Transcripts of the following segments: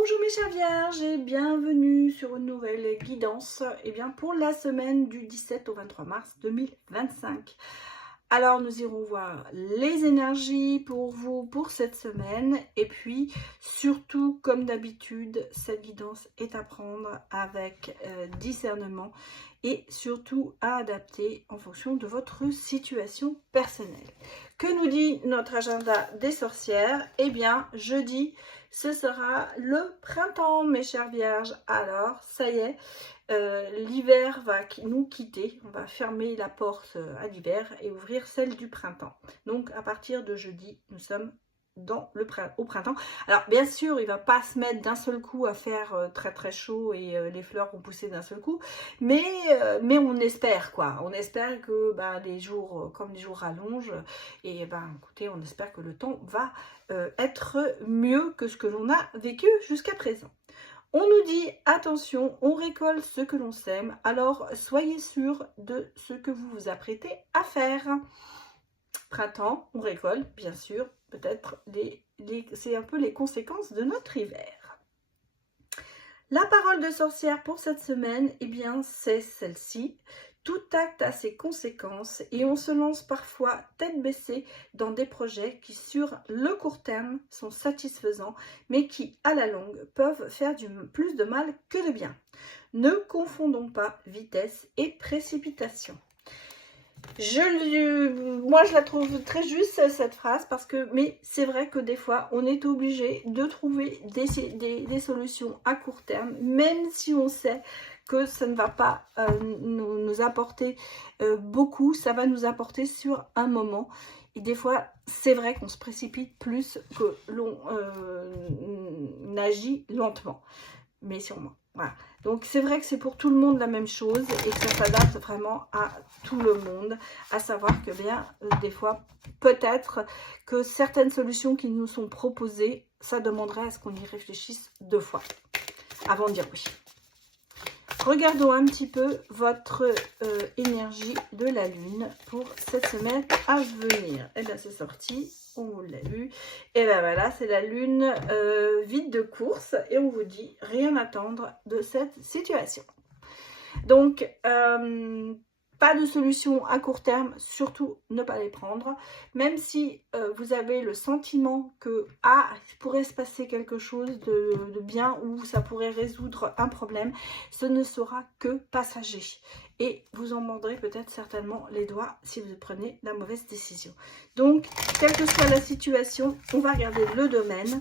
Bonjour mes chers vierges et bienvenue sur une nouvelle guidance pour la semaine du 17 au 23 mars 2025. Alors nous irons voir les énergies pour vous pour cette semaine et puis surtout comme d'habitude cette guidance est à prendre avec discernement et surtout à adapter en fonction de votre situation personnelle. Que nous dit notre agenda des sorcières? Eh bien jeudi ce sera le printemps mes chères vierges. Alors ça y est, l'hiver va nous quitter, on va fermer la porte à l'hiver et ouvrir celle du printemps. Donc à partir de jeudi, nous sommes au printemps. Alors bien sûr, il ne va pas se mettre d'un seul coup à faire très très chaud et les fleurs vont pousser d'un seul coup, mais on espère quoi. On espère que les jours, comme les jours rallongent, et écoutez, on espère que le temps va être mieux que ce que l'on a vécu jusqu'à présent. On nous dit, attention, on récolte ce que l'on sème, alors soyez sûr de ce que vous vous apprêtez à faire. Printemps, on récolte, bien sûr, peut-être, c'est un peu les conséquences de notre hiver. La parole de sorcière pour cette semaine, eh bien, c'est celle-ci. Tout acte a ses conséquences et on se lance parfois tête baissée dans des projets qui sur le court terme sont satisfaisants mais qui à la longue peuvent faire plus de mal que de bien. Ne confondons pas vitesse et précipitation. Moi je la trouve très juste cette phrase mais c'est vrai que des fois on est obligé de trouver des solutions à court terme même si on sait que ça ne va pas nous apporter beaucoup, ça va nous apporter sur un moment. Et des fois, c'est vrai qu'on se précipite plus que l'on agit lentement, mais sûrement. Voilà. Donc c'est vrai que c'est pour tout le monde la même chose et que ça s'adapte vraiment à tout le monde, à savoir que des fois, peut-être que certaines solutions qui nous sont proposées, ça demanderait à ce qu'on y réfléchisse 2 fois avant de dire oui. Regardons un petit peu votre énergie de la lune pour cette semaine à venir. Et bien c'est sorti, on l'a eu. Et bien voilà, c'est la lune vide de course et on vous dit rien attendre de cette situation. Donc, pas de solution à court terme, surtout ne pas les prendre. Même si vous avez le sentiment que il pourrait se passer quelque chose de bien ou ça pourrait résoudre un problème, ce ne sera que passager. Et vous en mordrez peut-être certainement les doigts si vous prenez la mauvaise décision. Donc, quelle que soit la situation, on va regarder le domaine.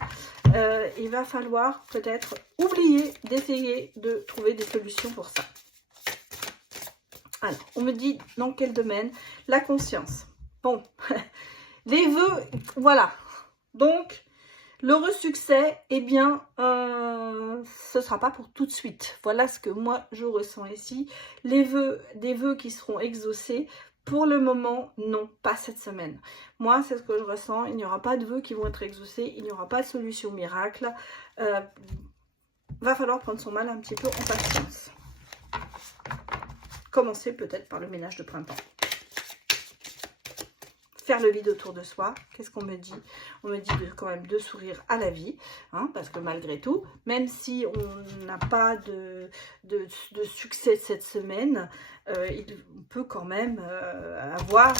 Il va falloir peut-être oublier d'essayer de trouver des solutions pour ça. Alors, on me dit dans quel domaine? La conscience. Bon, les vœux, voilà. Donc, l'heureux succès, eh bien, ce ne sera pas pour tout de suite. Voilà ce que moi, je ressens ici. Des vœux qui seront exaucés. Pour le moment, non, pas cette semaine. Moi, c'est ce que je ressens. Il n'y aura pas de vœux qui vont être exaucés. Il n'y aura pas de solution miracle. Va falloir prendre son mal un petit peu en patience. Commencer peut-être par le ménage de printemps. Faire le vide autour de soi. Qu'est-ce qu'on me dit? On me dit quand même de sourire à la vie, hein, parce que malgré tout, même si on n'a pas de succès cette semaine, on peut quand même avoir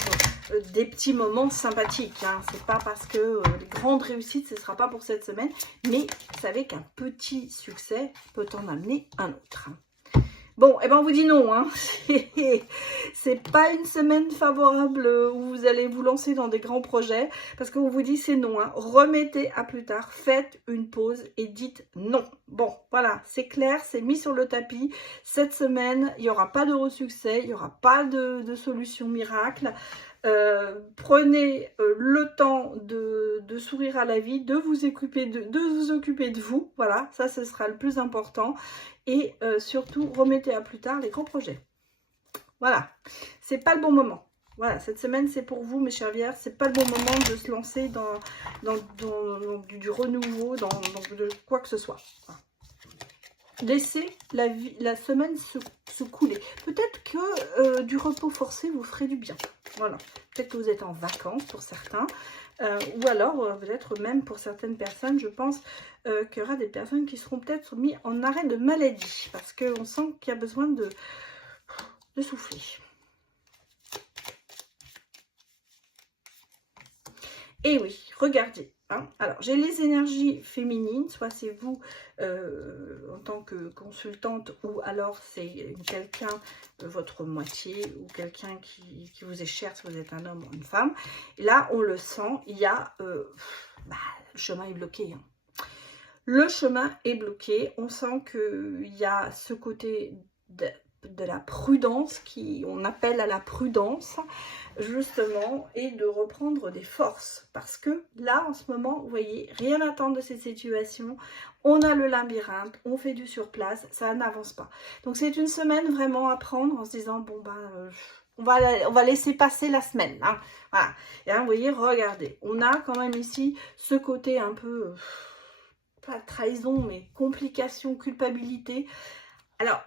des petits moments sympathiques. Hein. C'est pas parce que les grandes réussites, ce ne sera pas pour cette semaine, mais vous savez qu'un petit succès peut en amener un autre. Bon, eh ben on vous dit non, hein. C'est pas une semaine favorable où vous allez vous lancer dans des grands projets, parce qu'on vous dit c'est non, hein. Remettez à plus tard, faites une pause et dites non. Bon, voilà, c'est clair, c'est mis sur le tapis. Cette semaine, il n'y aura pas de succès, il n'y aura pas de solution miracle. Prenez le temps de sourire à la vie, de vous occuper de vous, voilà, ça ce sera le plus important. Et surtout, remettez à plus tard les grands projets. Voilà, c'est pas le bon moment. Voilà, cette semaine, c'est pour vous, mes chers vierges. C'est pas le bon moment de se lancer dans du renouveau, dans de quoi que ce soit. Voilà. Laissez la semaine se couler. Peut-être que du repos forcé vous ferait du bien. Voilà. Peut-être que vous êtes en vacances pour certains. Ou alors, peut-être même pour certaines personnes, je pense qu'il y aura des personnes qui seront peut-être mises en arrêt de maladie. Parce qu'on sent qu'il y a besoin de souffler. Et oui, regardez. Hein. Alors, j'ai les énergies féminines, soit c'est vous en tant que consultante, ou alors c'est quelqu'un, votre moitié, ou quelqu'un qui vous est cher, si vous êtes un homme ou une femme. Et là, on le sent, il y a... le chemin est bloqué. Hein. Le chemin est bloqué. On sent qu'il y a ce côté de la prudence, on appelle à la prudence, justement, et de reprendre des forces. Parce que là, en ce moment, vous voyez, rien n'attend de cette situation. On a le labyrinthe, on fait du sur place, ça n'avance pas. Donc, c'est une semaine vraiment à prendre en se disant, bon, ben... on va laisser passer la semaine. Hein. Voilà. Et là, vous voyez, regardez, on a quand même ici ce côté un peu... pas trahison, mais complication, culpabilité. Alors,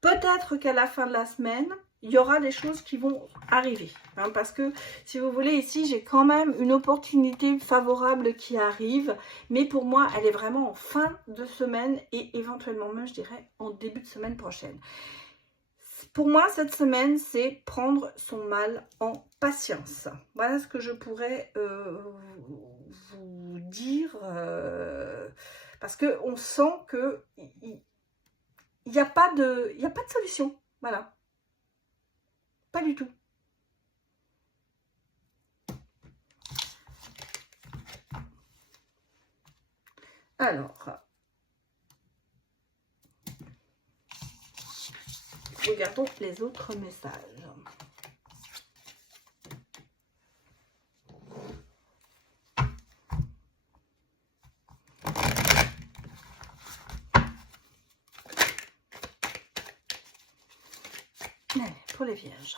peut-être qu'à la fin de la semaine, il y aura des choses qui vont arriver. Hein, parce que, si vous voulez, ici, j'ai quand même une opportunité favorable qui arrive. Mais pour moi, elle est vraiment en fin de semaine et éventuellement même, je dirais, en début de semaine prochaine. Pour moi, cette semaine, c'est prendre son mal en patience. Voilà ce que je pourrais vous dire. Parce qu'on sent que... il n'y a pas de solution, voilà. Pas du tout. Alors, regardons les autres messages. Allez, pour les vierges.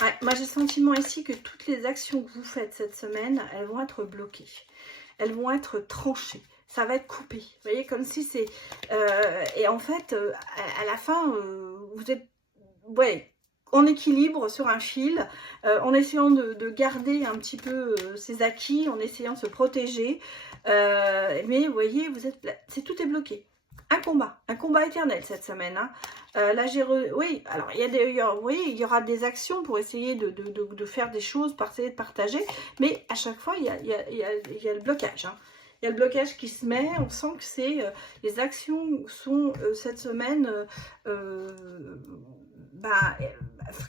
Ouais, moi j'ai le sentiment ici que toutes les actions que vous faites cette semaine, elles vont être bloquées. Elles vont être tranchées. Ça va être coupé. Vous voyez, comme si c'est... et en fait, à la fin, vous êtes... Ouais, en équilibre sur un fil, en essayant de garder un petit peu ses acquis, en essayant de se protéger. Mais vous voyez, tout est bloqué. Un combat éternel cette semaine. Hein. Là, oui, alors il y aura des actions pour essayer de faire des choses, pour essayer de partager, mais à chaque fois, il y a le blocage. Hein. Il y a le blocage qui se met, on sent que c'est les actions sont cette semaine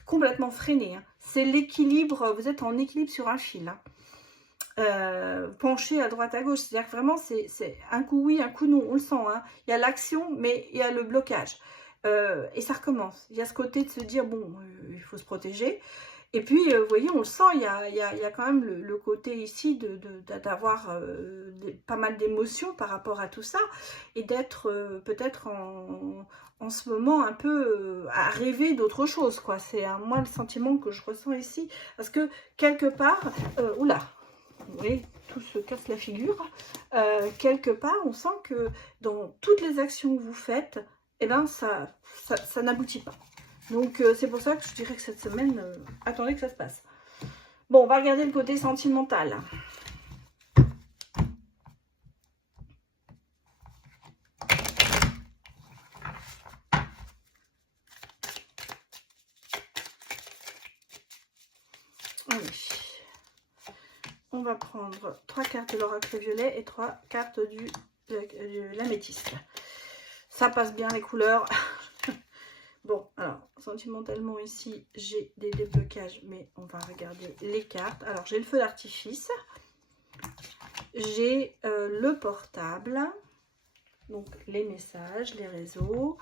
complètement freinées. Hein. C'est l'équilibre, vous êtes en équilibre sur un fil. Hein. Penché à droite à gauche, c'est-à-dire que vraiment c'est un coup oui, un coup non, on le sent, hein. Il y a l'action mais il y a le blocage et ça recommence, il y a ce côté de se dire bon, il faut se protéger et puis vous voyez, on le sent, il y a quand même le côté ici d'avoir pas mal d'émotions par rapport à tout ça et d'être peut-être en ce moment un peu à rêver d'autre chose, quoi. C'est moi le sentiment que je ressens ici, parce que quelque part, oula, vous voyez, tout se casse la figure. Quelque part, on sent que dans toutes les actions que vous faites, eh ben, ça n'aboutit pas. Donc, c'est pour ça que je dirais que cette semaine, attendez que ça se passe. Bon, on va regarder le côté sentimental. Allez. On va prendre 3 cartes de l'oracle violet et 3 cartes de l'améthyste. Ça passe bien les couleurs. Bon, alors, sentimentalement ici, j'ai des déblocages, mais on va regarder les cartes. Alors, j'ai le feu d'artifice. J'ai le portable. Donc, les messages, les réseaux.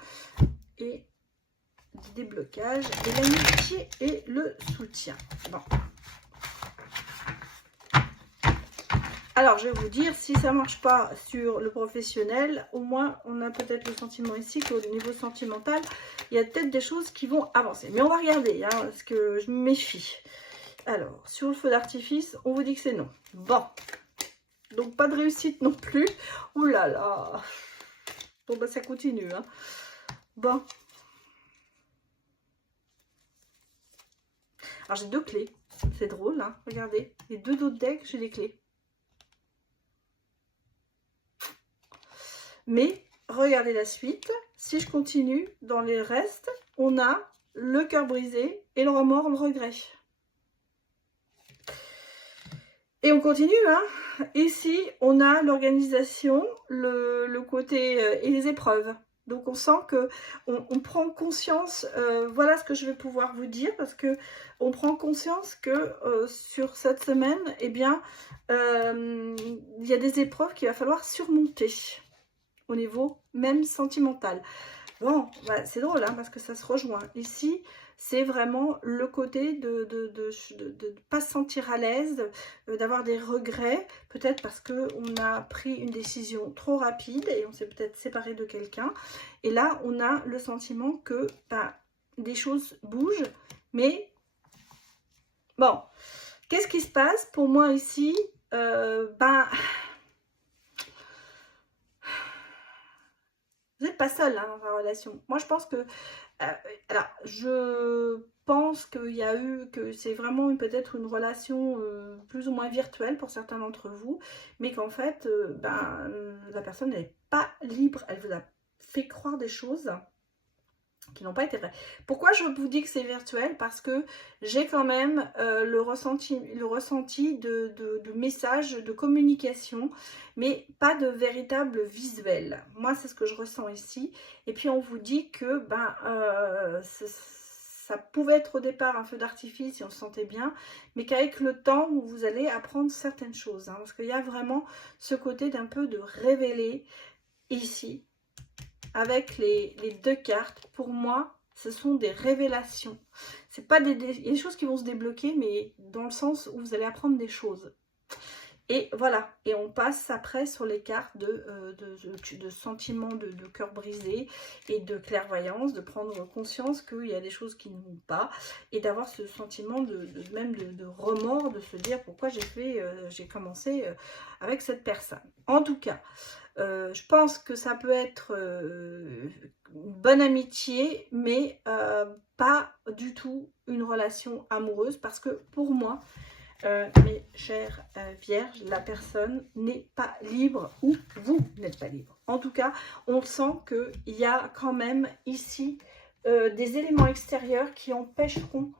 Et des déblocages. Et l'amitié et le soutien. Bon. Alors, je vais vous dire, si ça ne marche pas sur le professionnel, au moins, on a peut-être le sentiment ici qu'au niveau sentimental, il y a peut-être des choses qui vont avancer. Mais on va regarder, hein, parce que je me méfie. Alors, sur le feu d'artifice, on vous dit que c'est non. Bon. Donc, pas de réussite non plus. Ouh là là. Bon, bah, ça continue. Hein. Bon. Alors, j'ai 2 clés. C'est drôle, hein. Regardez. Les 2 autres decks, j'ai les clés. Mais, regardez la suite. Si je continue, dans les restes, on a le cœur brisé et le remords, le regret. Et on continue, hein. Ici, on a l'organisation, le côté et les épreuves. Donc, on sent que on prend conscience, voilà ce que je vais pouvoir vous dire, parce que on prend conscience que sur cette semaine, eh bien, il y a des épreuves qu'il va falloir surmonter au niveau même sentimental. Bon, bah, c'est drôle, hein, parce que ça se rejoint. Ici, c'est vraiment le côté de ne pas se sentir à l'aise, d'avoir des regrets, peut-être parce qu'on a pris une décision trop rapide et on s'est peut-être séparé de quelqu'un. Et là, on a le sentiment que bah, des choses bougent, mais bon, qu'est-ce qui se passe pour moi ici? Vous n'êtes pas seul hein, dans la relation. Moi, je pense que... alors, je pense qu'il y a eu... que c'est vraiment peut-être une relation plus ou moins virtuelle pour certains d'entre vous. Mais qu'en fait, la personne n'est pas libre. Elle vous a fait croire des choses qui n'ont pas été vraies. Pourquoi je vous dis que c'est virtuel? Parce que j'ai quand même le ressenti de messages, de communication, mais pas de véritable visuel. Moi, c'est ce que je ressens ici. Et puis, on vous dit que ça pouvait être au départ un feu d'artifice si on se sentait bien, mais qu'avec le temps, vous allez apprendre certaines choses. Hein, parce qu'il y a vraiment ce côté d'un peu de révéler ici. Avec les 2 cartes, pour moi, ce sont des révélations. C'est pas il y a des choses qui vont se débloquer, mais dans le sens où vous allez apprendre des choses. Et voilà, et on passe après sur les cartes de sentiments de cœur brisé et de clairvoyance, de prendre conscience qu'il y a des choses qui ne vont pas et d'avoir ce sentiment de remords, de se dire pourquoi j'ai commencé avec cette personne. En tout cas, je pense que ça peut être une bonne amitié, mais pas du tout une relation amoureuse parce que pour moi, mes chères vierges, la personne n'est pas libre ou vous n'êtes pas libre. En tout cas, on sent qu'il y a quand même ici des éléments extérieurs qui empêcheront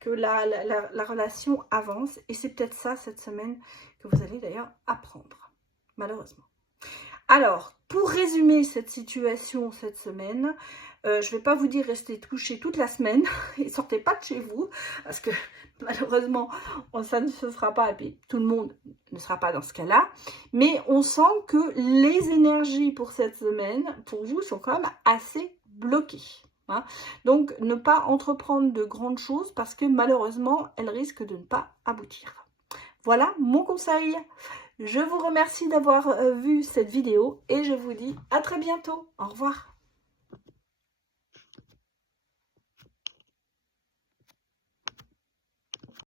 que la relation avance. Et c'est peut-être ça cette semaine que vous allez d'ailleurs apprendre, malheureusement. Alors, pour résumer cette situation cette semaine, je ne vais pas vous dire restez couchés toute la semaine et sortez pas de chez vous parce que malheureusement ça ne se fera pas et puis tout le monde ne sera pas dans ce cas-là. Mais on sent que les énergies pour cette semaine, pour vous, sont quand même assez bloquées. Hein. Donc, ne pas entreprendre de grandes choses parce que malheureusement, elles risquent de ne pas aboutir. Voilà mon conseil. Je vous remercie d'avoir vu cette vidéo et je vous dis à très bientôt. Au revoir.